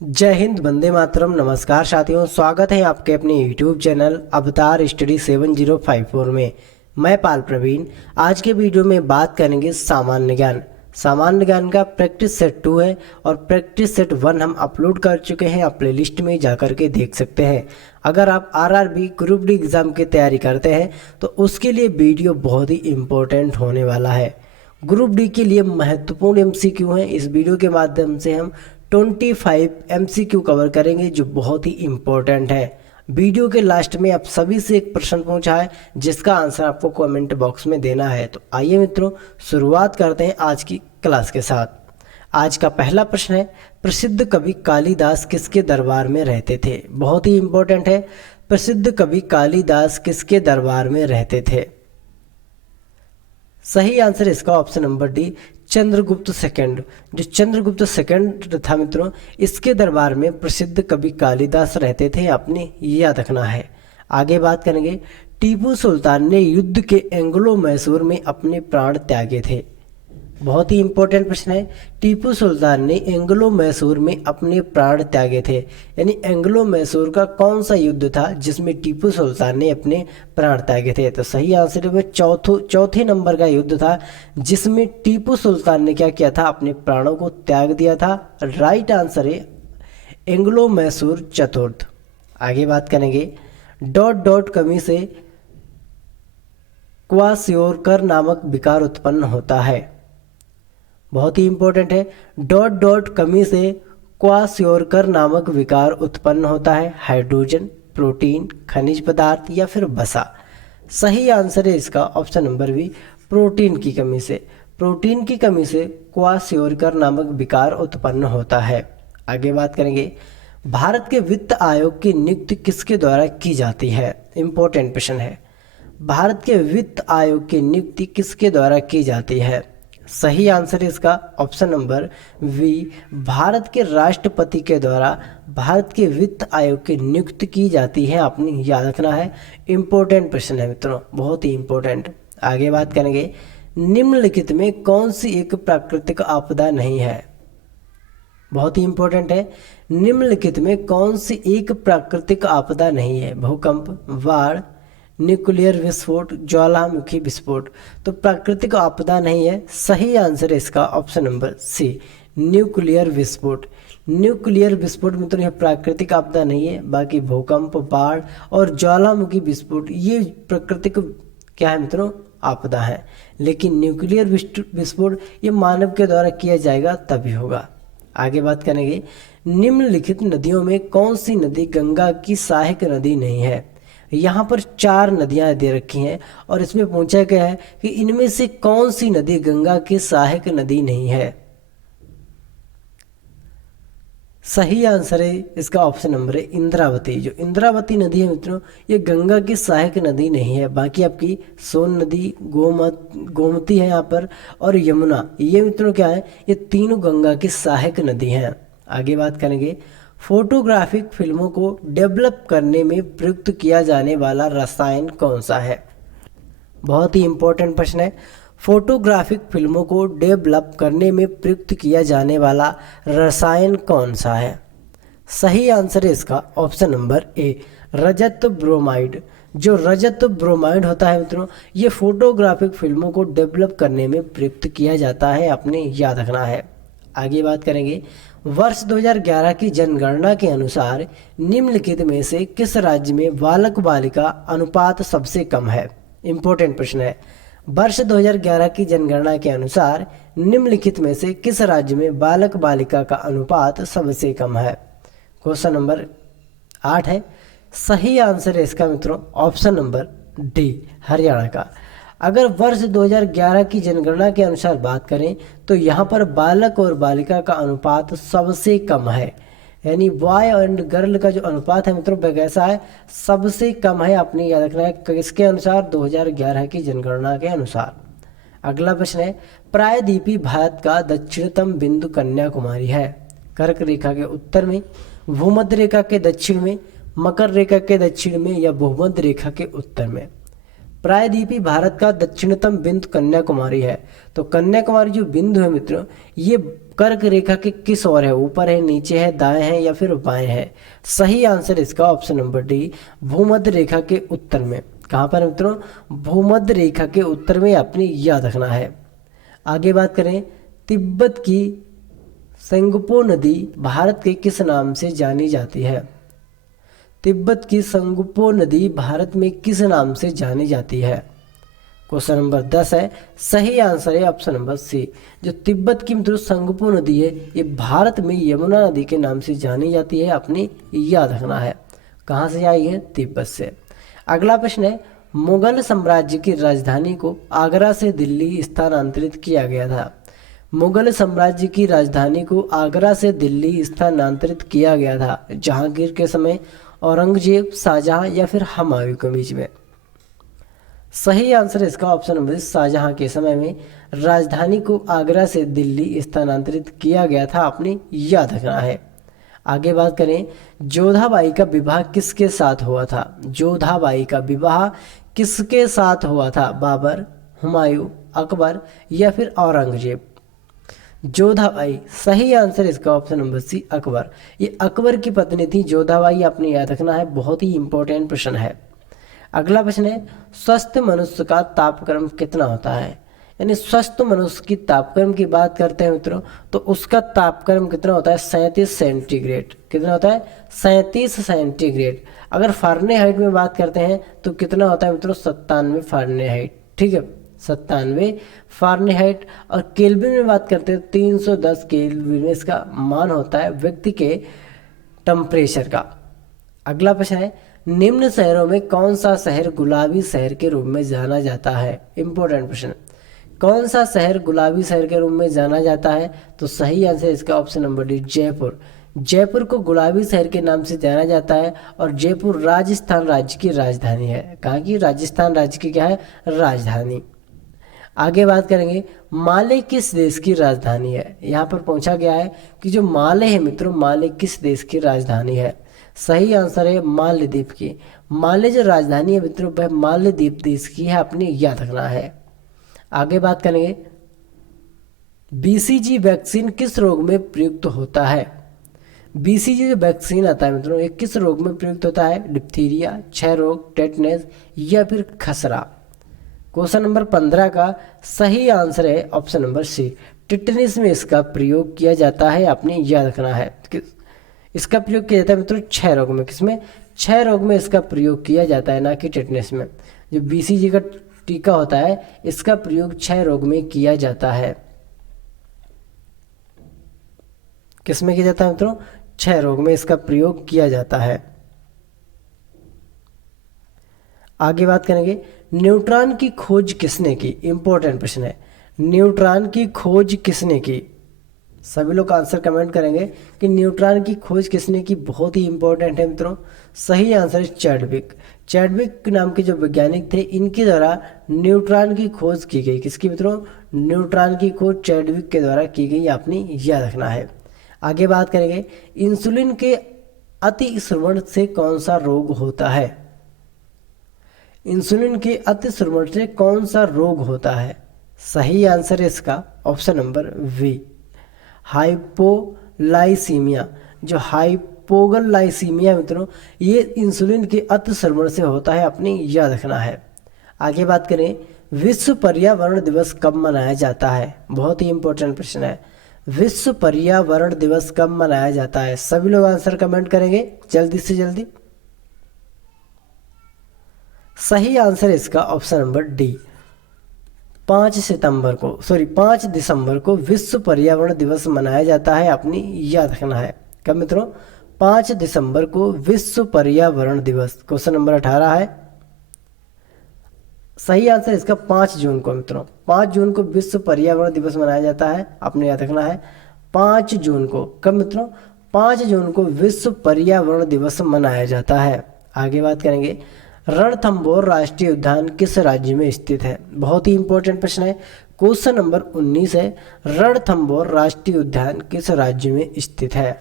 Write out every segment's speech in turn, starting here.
जय हिंद, वंदे मातरम। नमस्कार साथियों, स्वागत है आपके अपने यूट्यूब चैनल अवतार स्टडी 7054 में। मैं पाल प्रवीण। आज के वीडियो में बात करेंगे सामान्य ज्ञान। सामान्य ज्ञान का प्रैक्टिस सेट 2 है और प्रैक्टिस सेट 1 हम अपलोड कर चुके हैं। आप प्लेलिस्ट में जाकर के देख सकते हैं। अगर आप आरआरबी ग्रुप डी एग्ज़ाम की तैयारी करते हैं तो उसके लिए वीडियो बहुत ही इम्पोर्टेंट होने वाला है। ग्रुप डी के लिए महत्वपूर्ण एमसीक्यू हैं। इस वीडियो के माध्यम से हम 25 एमसीक्यू कवर करेंगे जो बहुत ही इम्पोर्टेंट है। वीडियो के लास्ट में आप सभी से एक प्रश्न पूछा है जिसका आंसर आपको कमेंट बॉक्स में देना है। तो आइए मित्रों, शुरुआत करते हैं आज की क्लास के साथ। आज का पहला प्रश्न है, प्रसिद्ध कवि कालिदास किसके दरबार में रहते थे? बहुत ही इम्पोर्टेंट है। प्रसिद्ध कवि कालिदास किसके दरबार में रहते थे? सही आंसर इसका option number D, Chandragupta second. जो चंद्रगुप्त सेकंड था मित्रों, इसके दरबार में प्रसिद्ध कवि कालिदास रहते थे। आपने याद रखना है। आगे बात करेंगे, टीपू सुल्तान ने युद्ध के एंग्लो मैसूर में अपने प्राण त्यागे थे। बहुत ही इंपॉर्टेंट प्रश्न है। टीपू सुल्तान ने एंग्लो मैसूर में अपने प्राण त्यागे थे, यानी एंग्लो मैसूर का कौन सा युद्ध था जिसमें टीपू सुल्तान ने अपने प्राण त्यागे थे? तो सही आंसर है चौथे नंबर का युद्ध था जिसमें टीपू सुल्तान ने क्या किया था? अपने प्राणों को त्याग दिया था। राइट आंसर है एंग्लो मैसूर चतुर्थ। आगे बात करेंगे, डॉट डॉट कमी से क्वासियोरकर नामक विकार उत्पन्न होता है। बहुत ही इंपॉर्टेंट है। डॉट डॉट कमी से क्वासियोरकर नामक विकार उत्पन्न होता है। हाइड्रोजन, प्रोटीन, खनिज पदार्थ या फिर वसा? सही आंसर है इसका ऑप्शन नंबर बी, प्रोटीन की कमी से। प्रोटीन की कमी से क्वासियोरकर नामक विकार उत्पन्न होता है। आगे बात करेंगे, भारत के वित्त आयोग की नियुक्ति किसके द्वारा की जाती है? इंपॉर्टेंट प्रश्न है। भारत के वित्त आयोग की नियुक्ति किसके द्वारा की जाती है? सही आंसर है इसका ऑप्शन नंबर वी, भारत के राष्ट्रपति के द्वारा भारत के वित्त आयोग की नियुक्ति की जाती है। आपने याद रखना है। इंपॉर्टेंट प्रश्न है मित्रों, बहुत ही इंपॉर्टेंट। आगे बात करेंगे, निम्नलिखित में कौन सी एक प्राकृतिक आपदा नहीं है? बहुत ही इंपॉर्टेंट है। निम्नलिखित में कौन सी एक प्राकृतिक आपदा नहीं है? भूकंप, बाढ़, न्यूक्लियर विस्फोट, ज्वालामुखी विस्फोट? तो प्राकृतिक आपदा नहीं है। सही आंसर है इसका ऑप्शन नंबर सी, न्यूक्लियर विस्फोट। न्यूक्लियर विस्फोट मित्रों यह प्राकृतिक आपदा नहीं है। बाकी भूकंप, बाढ़ और ज्वालामुखी विस्फोट ये प्राकृतिक क्या है मित्रों? आपदा है। लेकिन न्यूक्लियर विस्फोट ये मानव के द्वारा किया जाएगा तभी होगा। आगे बात करेंगे, निम्नलिखित नदियों में कौन सी नदी गंगा की सहायक नदी नहीं है? यहाँ पर 4 नदियाँ दे रखी हैं और इसमें पूछा गया है कि इनमें से कौन सी नदी गंगा की सहायक नदी नहीं है? सही आंसर है इसका ऑप्शन नंबर है इंद्रावती। जो इंद्रावती नदी है मित्रों ये गंगा की सहायक नदी नहीं है। बाकी आपकी सोन नदी, गोमती है यहाँ पर, और यमुना, ये मित्रों क्या है? ये तीनों गंगा की सहायक नदी हैं। आगे बात करेंगे, फोटोग्राफिक फिल्मों को डेवलप करने में प्रयुक्त किया जाने वाला रसायन कौन सा है? बहुत ही इंपॉर्टेंट प्रश्न है। फोटोग्राफिक फिल्मों को डेवलप करने में प्रयुक्त किया जाने वाला रसायन कौन सा है? सही आंसर है इसका option number A, Rajat bromide. जो रजत ब्रोमाइड होता है मित्रों ये फोटोग्राफिक फिल्मों को डेवलप करने में प्रयुक्त किया जाता है। आपने याद रखना है। आगे बात करेंगे, वर्ष 2011 की जनगणना के अनुसार निम्नलिखित में से किस राज्य में बालक बालिका अनुपात सबसे कम है? इंपॉर्टेंट प्रश्न है। वर्ष 2011 की जनगणना के अनुसार निम्नलिखित में से किस राज्य में बालक बालिका का अनुपात सबसे कम है? क्वेश्चन नंबर 8 है। सही आंसर है इसका मित्रों ऑप्शन नंबर डी, हरियाणा का। अगर वर्ष 2011 की जनगणना के अनुसार बात करें तो यहाँ पर बालक और बालिका का अनुपात सबसे कम है, यानी बॉय एंड गर्ल का जो अनुपात है मित्रों वह कैसा है? सबसे कम है। आपने याद रखना है किसके अनुसार? 2011 की जनगणना के अनुसार। अगला प्रश्न है, प्रायद्वीपीय भारत का दक्षिणतम बिंदु कन्याकुमारी है। कर्क रेखा के उत्तर में, भूमध्य रेखा के दक्षिण में, मकर रेखा के दक्षिण में या भूमध्य रेखा के उत्तर में? प्रायद्वीपी भारत का दक्षिणतम बिंदु कन्याकुमारी है। तो कन्याकुमारी जो बिंदु है मित्रों, ये कर्क रेखा के किस ओर है? ऊपर है, नीचे है, दाएं है या फिर बाएं है? सही आंसर इसका ऑप्शन नंबर डी, भूमध्य रेखा के उत्तर में। कहाँ पर मित्रों? भूमध्य रेखा के उत्तर में, अपनी याद रखना है। आगे बात करें, तिब्बत की सेंगपो नदी भारत के किस नाम से जानी जाती है? तिब्बत की सेंगपो नदी भारत में किस नाम से जानी जाती है? क्वेश्चन नंबर 10 है, सही आंसर है ऑप्शन नंबर सी। जो तिब्बत की मित्रों सेंगपो नदी है, ये भारत में यमुना नदी के नाम से जानी जाती है, अपनी याद रखना है। कहाँ से आई है? तिब्बत से। अगला प्रश्न है, मुगल साम्राज्य की राजधानी को आगरा से दिल्ली स्थानांतरित किया गया था। मुगल साम्राज्य की राजधानी को आगरा से दिल्ली स्थानांतरित किया गया था जहांगीर के समय, औरंगजेब, शाहजहां या फिर हुमायूं के बीच में? सही आंसर इसका ऑप्शन नंबर शाहजहां के समय में राजधानी को आगरा से दिल्ली स्थानांतरित किया गया था, अपनी याद रखना है। आगे बात करें, जोधाबाई का विवाह किसके साथ हुआ था? जोधाबाई का विवाह किसके साथ हुआ था? बाबर, हुमायूं, अकबर या फिर औरंगजेब? जोधाबाई, सही आंसर इसका ऑप्शन नंबर सी, अकबर। ये अकबर की पत्नी थी जोधाबाई, आपने याद रखना है, बहुत ही इंपॉर्टेंट प्रश्न है। अगला प्रश्न है, स्वस्थ मनुष्य का तापक्रम कितना होता है? यानी स्वस्थ मनुष्य की तापक्रम की बात करते हैं मित्रों, तो उसका तापक्रम कितना होता है? 37 सेंटीग्रेड। कितना होता है? 37 सेंटीग्रेड। अगर फारेनहाइट में बात करते हैं तो कितना होता है मित्रों? 97 फारेनहाइट। ठीक है, 97 फारेनहाइट। और केल्विन में बात करते हैं 310 केल्विन में इसका मान होता है व्यक्ति के टेम्परेचर का। अगला प्रश्न है, निम्न शहरों में कौन सा शहर गुलाबी शहर के रूप में जाना जाता है? इंपॉर्टेंट प्रश्न। कौन सा शहर गुलाबी शहर के रूप में जाना जाता है? तो सही आंसर इसका option number D, Jaipur. Jaipur को गुलाबी शहर के नाम से जाना जाता है और जयपुर राजस्थान राज्य की राजधानी है। कहाँ की? राजस्थान राज्य की क्या है? राजधानी। आगे बात करेंगे, माले किस देश की राजधानी है? यहाँ पर पूछा गया है कि जो माले है मित्रों, माले किस देश की राजधानी है? सही आंसर है मालदीव की। माले जो राजधानी है मित्रों, वह मालदीव देश की है, अपने याद रखना है। आगे बात करेंगे, बीसीजी वैक्सीन किस रोग में प्रयुक्त होता है? बीसीजी जो वैक्सीन आता है मित्रों, ये किस रोग में प्रयुक्त होता है? डिप्थीरिया, क्षय रोग, टेटनेस या फिर खसरा? क्वेश्चन नंबर 15 का सही आंसर है ऑप्शन नंबर सी, टिटनेस में इसका प्रयोग किया जाता है, अपने याद रखना है। इसका प्रयोग किया जाता है मित्रों क्षय रोग में। किसमें? क्षय रोग में इसका प्रयोग किया जाता है, ना कि टिटनेस में। जो बीसीजी का टीका होता है, इसका प्रयोग क्षय रोग में किया जाता है। किसमें किया जाता है मित्रों? क्षय रोग में इसका प्रयोग किया जाता है। आगे बात करेंगे, न्यूट्रॉन की खोज किसने की? इंपॉर्टेंट प्रश्न है, न्यूट्रॉन की खोज किसने की? सभी लोग आंसर कमेंट करेंगे कि न्यूट्रॉन की खोज किसने की, बहुत ही इंपॉर्टेंट है मित्रों। सही आंसर है चैडविक। चैडविक नाम के जो वैज्ञानिक थे, इनके द्वारा न्यूट्रॉन की खोज की गई। किसकी मित्रों? न्यूट्रॉन की खोज चैडविक के द्वारा की गई, आपने याद रखना है। आगे बात करेंगे, इंसुलिन के अति स्रवण से कौन सा रोग होता है? इंसुलिन के अति स्रवण से कौन सा रोग होता है? सही आंसर है इसका ऑप्शन नंबर वी, हाइपोलाइसीमिया। जो हाइपोगलाइसीमिया मित्रों, ये इंसुलिन के अति स्रवण से होता है, अपनी याद रखना है। आगे बात करें, विश्व पर्यावरण दिवस कब मनाया जाता है? बहुत ही इंपॉर्टेंट प्रश्न है। विश्व पर्यावरण दिवस कब मनाया जाता है? सभी लोग आंसर कमेंट करेंगे जल्दी से जल्दी। सही आंसर इसका ऑप्शन नंबर डी, 5 दिसंबर को विश्व पर्यावरण दिवस मनाया जाता है, अपनी याद रखना है। कब मित्रों? 5 दिसंबर को विश्व पर्यावरण दिवस। क्वेश्चन नंबर 18 है, सही आंसर इसका 5 जून को मित्रों, 5 जून को विश्व पर्यावरण दिवस मनाया जाता है, आपने याद रखना है। 5 जून को, कब मित्रों? 5 जून को विश्व पर्यावरण दिवस मनाया जाता है। आगे बात करेंगे, रणथंभौर राष्ट्रीय उद्यान किस राज्य में स्थित है? बहुत ही इंपॉर्टेंट प्रश्न है। क्वेश्चन नंबर 19 है, रणथंभौर राष्ट्रीय उद्यान किस राज्य में स्थित है?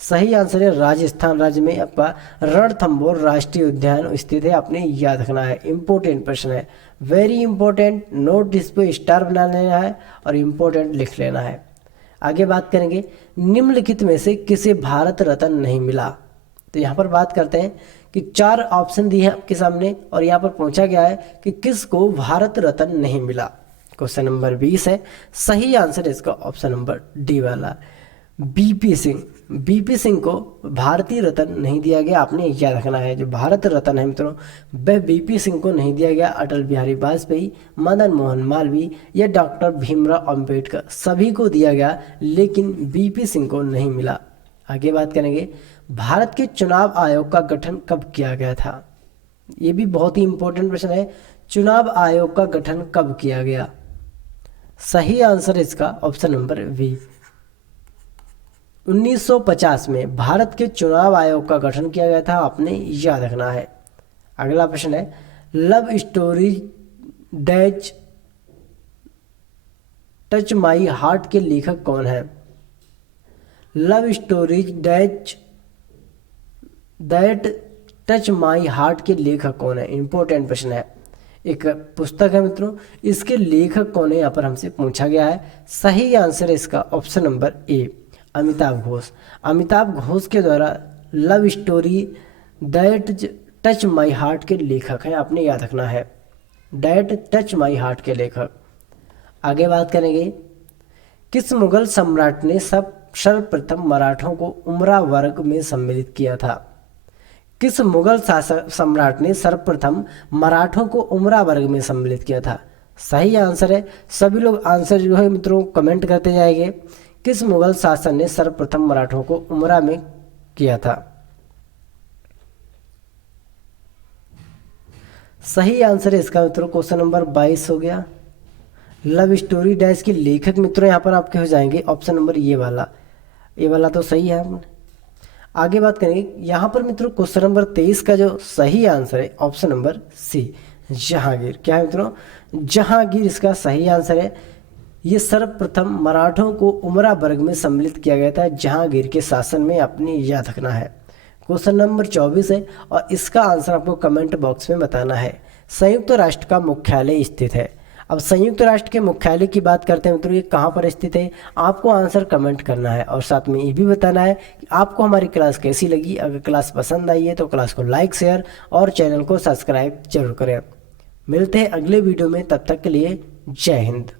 सही आंसर है राजस्थान राज्य में आपका रणथंभौर राष्ट्रीय उद्यान स्थित है, आपने याद रखना है। इंपॉर्टेंट प्रश्न है, वेरी इंपॉर्टेंट, नोट इस पे स्टार बना लेना है और इंपॉर्टेंट लिख लेना है। आगे बात करेंगे, निम्नलिखित में से किसे भारत रत्न नहीं मिला। तो यहाँ पर बात करते हैं कि 4 ऑप्शन दिए हैं आपके सामने और यहाँ पर पूछा गया है कि किसको भारत रत्न नहीं मिला। क्वेश्चन नंबर 20 है, सही आंसर इसका ऑप्शन नंबर डी वाला बीपी सिंह। बीपी सिंह को भारतीय रत्न नहीं दिया गया, आपने याद रखना है। जो भारत रत्न है मित्रों वह बीपी सिंह को नहीं दिया गया, अटल बिहारी वाजपेयी, मदन मोहन मालवीय या डॉक्टर भीमराव अंबेडकर सभी को दिया गया, लेकिन बीपी सिंह को नहीं मिला। आगे बात करेंगे, भारत के चुनाव आयोग का गठन कब किया गया था। ये भी बहुत ही इंपॉर्टेंट प्रश्न है, चुनाव आयोग का गठन कब किया गया। सही आंसर इसका ऑप्शन नंबर बी 1950 में भारत के चुनाव आयोग का गठन किया गया था, आपने याद रखना है। अगला प्रश्न है, love story डैच touch my heart के लेखक कौन है। Love stories that touch my heart के लेखक कौन है, इंपॉर्टेंट प्रश्न है। एक पुस्तक है मित्रों, इसके लेखक कौन है यहाँ पर हमसे पूछा गया है। सही आंसर है इसका option number A Amitabh Ghosh. Amitabh Ghosh के द्वारा love story that touch my heart के लेखक हैं, आपने याद रखना है, दैट टच माई हार्ट के लेखक। आगे बात करेंगे, किस मुगल सम्राट ने सर्वप्रथम मराठों को उमरा वर्ग में सम्मिलित किया था। किस मुगल सम्राट ने सर्वप्रथम मराठों को उमरा वर्ग में सम्मिलित किया था। सही आंसर है, सभी लोग आंसर जो है मित्रों कमेंट करते जाएंगे। किस मुगल शासन ने सर्वप्रथम मराठों को उमरा में किया था। सही आंसर है इसका मित्रों क्वेश्चन नंबर 22 हो गया। लव स्टोरी डैश के लेखक मित्रों यहाँ पर आपके हो जाएंगे ऑप्शन नंबर ये वाला तो सही है। आगे बात करेंगे, यहाँ पर मित्रों क्वेश्चन नंबर 23 का जो सही आंसर है ऑप्शन नंबर सी जहांगीर। क्या है मित्रों, जहांगीर इसका सही आंसर है। ये सर्वप्रथम मराठों को उमरा वर्ग में सम्मिलित किया गया था जहांगीर के शासन में, अपनी याद रखना है। क्वेश्चन नंबर 24 है और इसका आंसर आपको कमेंट बॉक्स में बताना है। संयुक्त राष्ट्र का मुख्यालय स्थित है। अब संयुक्त राष्ट्र के मुख्यालय की बात करते हैं मित्रों, ये कहाँ पर स्थित है, आपको आंसर कमेंट करना है और साथ में ये भी बताना है कि आपको हमारी क्लास कैसी लगी। अगर क्लास पसंद आई है तो क्लास को लाइक शेयर और चैनल को सब्सक्राइब जरूर करें। मिलते हैं अगले वीडियो में, तब तक के लिए जय हिंद।